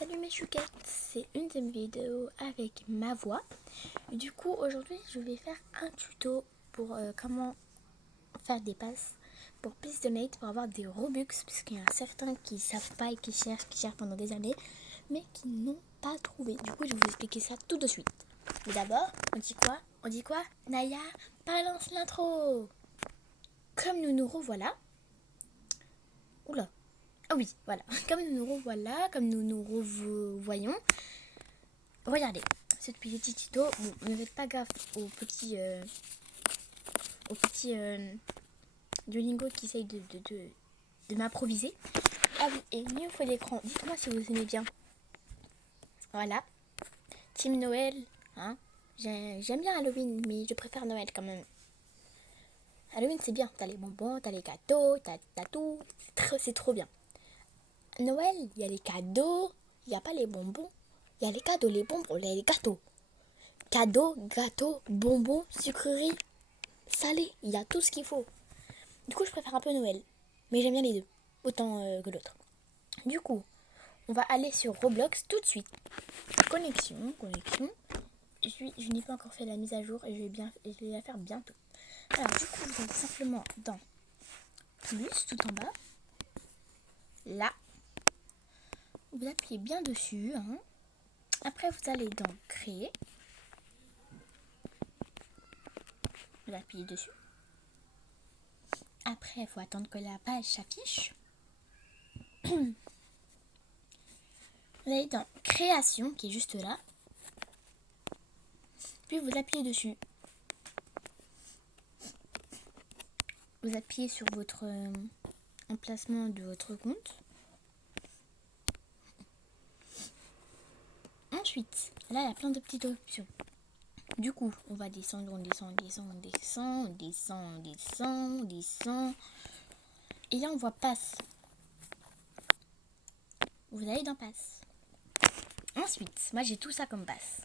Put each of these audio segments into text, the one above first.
Salut mes chouquettes, c'est une de mes vidéos avec ma voix. Du coup aujourd'hui je vais faire un tuto pour comment faire des passes pour Please Donate pour avoir des Robux, parce qu'il y en a certains qui savent pas et qui cherchent pendant des années mais qui n'ont pas trouvé. Du coup je vais vous expliquer ça tout de suite. Mais d'abord on dit quoi Naya, balance l'intro. Comme nous nous revoilà. Oula. Ah oui, voilà. Comme nous nous revoilà, comme nous nous revoyons. Regardez, ce petit tuto. Bon, ne faites pas gaffe aux petits Duolingo qui essayent de m'improviser. Ah oui, et mieux faut l'écran. Dites-moi si vous aimez bien. Voilà. Team Noël. Hein. J'aime bien Halloween, mais je préfère Noël quand même. Halloween c'est bien. T'as les bonbons, t'as les gâteaux, t'as tout. C'est trop bien. Noël, il y a les cadeaux, il n'y a pas les bonbons. Il y a les cadeaux, les bonbons, les gâteaux. Cadeaux, gâteaux, bonbons, sucreries, salés. Il y a tout ce qu'il faut. Du coup, je préfère un peu Noël. Mais j'aime bien les deux. Autant que l'autre. Du coup, on va aller sur Roblox tout de suite. Connexion. Je n'ai pas encore fait la mise à jour et je vais la faire bientôt. Alors, du coup, vous allez simplement dans plus, tout en bas. Là. Vous appuyez bien dessus. Hein. Après, vous allez dans créer. Vous appuyez dessus. Après, il faut attendre que la page s'affiche. Vous allez dans création, qui est juste là. Puis vous appuyez dessus. Vous appuyez sur votre emplacement de votre compte. Ensuite, là, il y a plein de petites options. Du coup, on va descendre, on descend. Et là, on voit passe. Vous allez dans passe. Ensuite, moi, j'ai tout ça comme passe.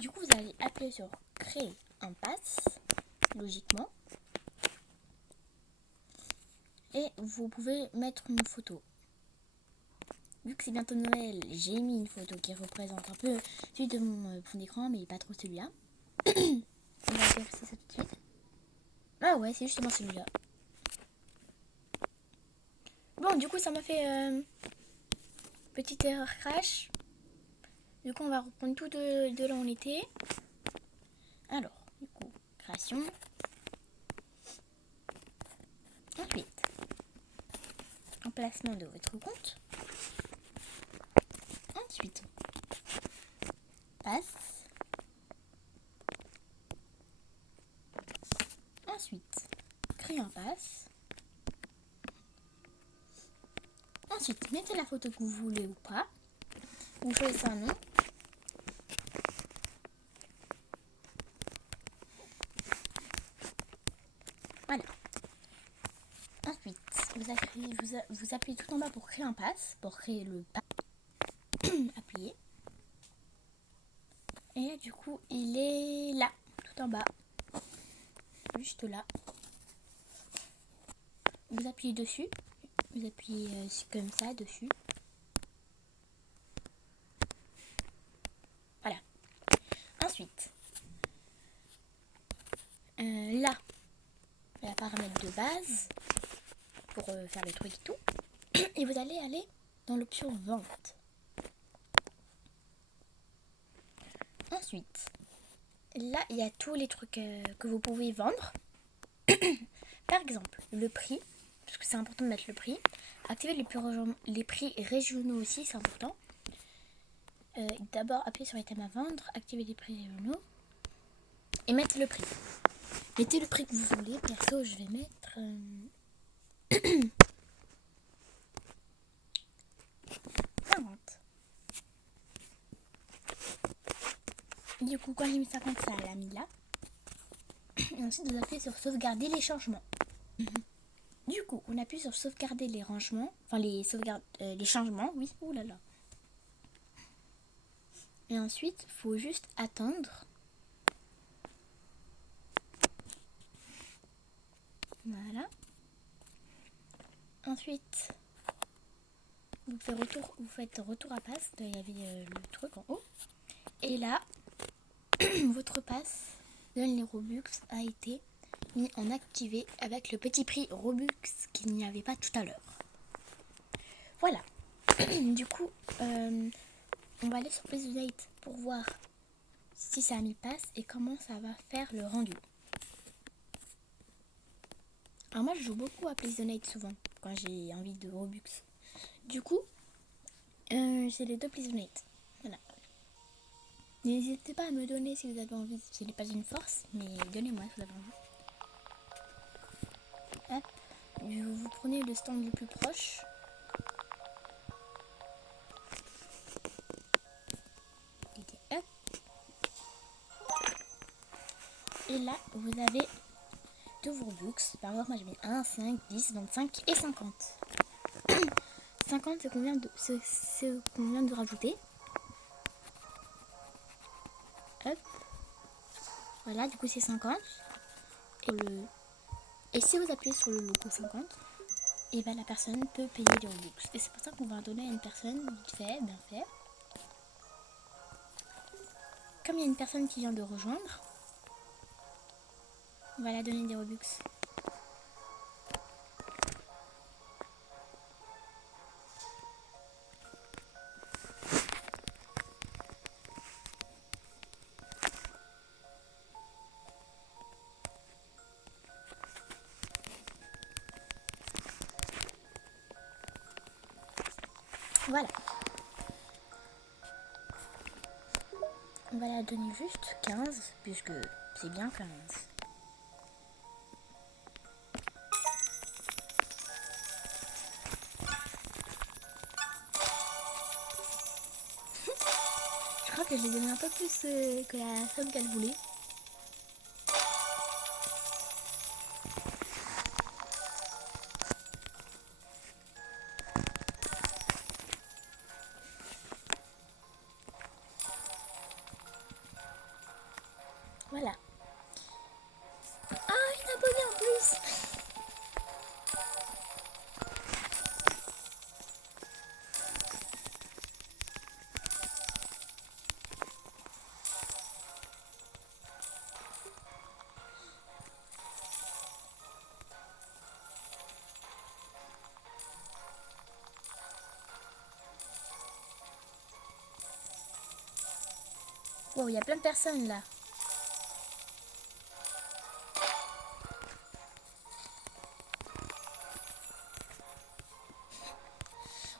Du coup, vous allez appuyer sur créer un pass, logiquement. Et vous pouvez mettre une photo. Vu que c'est bientôt Noël, j'ai mis une photo qui représente un peu celui de mon fond d'écran, mais pas trop celui-là. On va vérifier ça tout de suite. Ah ouais, c'est justement celui-là. Bon, du coup, ça m'a fait petite erreur crash. Du coup, on va reprendre tout de là où on était. Alors, du coup, création. Ensuite, emplacement de votre compte. Ensuite, passe. Ensuite, créer un passe. Ensuite, mettez la photo que vous voulez ou pas. Vous choisissez un nom. Voilà. Ensuite, vous appuyez tout en bas pour créer un pass, pour créer le pass. Appuyez. Et là, du coup, il est là, tout en bas. Juste là. Vous appuyez dessus. Vous appuyez comme ça dessus. Voilà. Ensuite, là, la paramètre de base pour faire le truc et tout. Et vous allez aller dans l'option vente. Ensuite, là, il y a tous les trucs que vous pouvez vendre. Par exemple, le prix, parce que c'est important de mettre le prix. Activer les prix régionaux aussi, c'est important. D'abord, appuyer sur les thèmes à vendre, activer les prix régionaux et mettre le prix. Mettez le prix que vous voulez. Perso, je vais mettre 50. Du coup, quand j'ai mis 50, ça l'a mis là. Et ensuite, vous appuyez sur sauvegarder les changements. Du coup, on appuie sur sauvegarder les rangements. Enfin, les changements, oui. Ouh là là. Et ensuite, il faut juste attendre. Voilà. Ensuite, vous faites retour à passe. Il y avait le truc en haut. Et là, votre passe donne les Robux a été mis en activé avec le petit prix Robux qu'il n'y avait pas tout à l'heure. Voilà. Du coup, on va aller sur Place Donate pour voir si ça a mis passe et comment ça va faire le rendu. Alors moi je joue beaucoup à Place Donate souvent quand j'ai envie de Robux. Du coup, c'est les deux Place Donate. Voilà. N'hésitez pas à me donner si vous avez envie. Ce n'est pas une force, mais donnez-moi si vous avez envie. Hop. Vous prenez le stand le plus proche. Et hop. Et là, vous avez deux Robux. Par exemple, moi j'ai mis 1, 5, 10, 25 et 50. 50, c'est qu'on vient de rajouter. Hop. Voilà, du coup c'est 50. Et si vous appuyez sur le logo 50, et ben la personne peut payer des Robux. Et c'est pour ça qu'on va donner à une personne vite fait, bien fait. Comme il y a une personne qui vient de rejoindre, on va la donner des Robux. Voilà. On va la donner juste 15, puisque c'est bien 15. Je crois que je l'ai donné un peu plus que la somme qu'elle voulait. Voilà. Ah, une abonnée en plus. Wow, il y a plein de personnes là.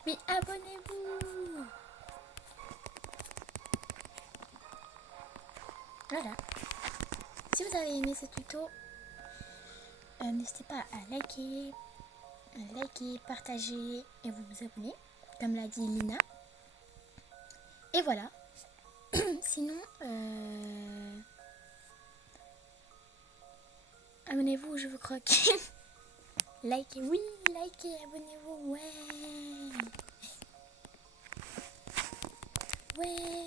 Oui, abonnez-vous. Voilà. Si vous avez aimé ce tuto, n'hésitez pas à liker, partager et vous abonner, comme l'a dit Lina. Et voilà. Sinon, abonnez-vous, je vous croque. Likez, oui, likez, abonnez-vous, ouais. Ouais.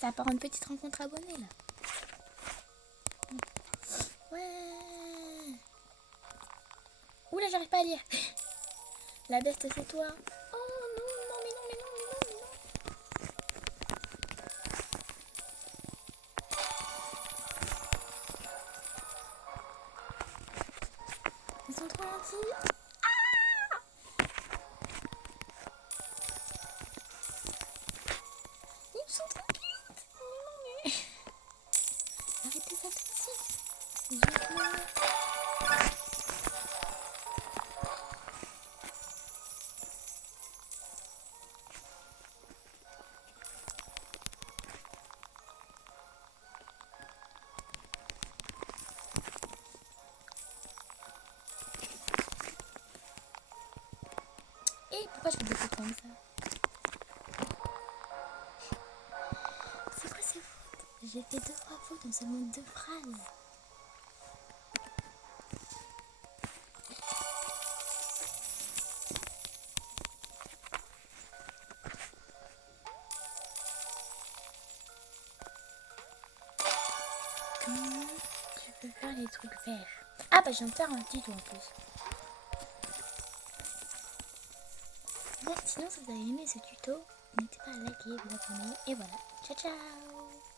Ça part une petite rencontre abonnée là. Ouais. Oula, j'arrive pas à lire. La bête, c'est toi. Oh non, non, mais non, mais non, mais non, mais non. Ils sont trop gentils. Ah, ils sont trop cute. Mais non, mais... Arrêtez ça tout de suite. Gentiment. Et pourquoi je fais des fautes comme ça? C'est quoi ces fautes? J'ai fait 2-3 fautes en seulement 2 phrases. Comment tu peux faire les trucs verts? Ah bah je viens de faire un tuto en plus. Bon, sinon si vous avez aimé ce tuto, n'hésitez pas à liker, vous abonner et voilà. Ciao ciao.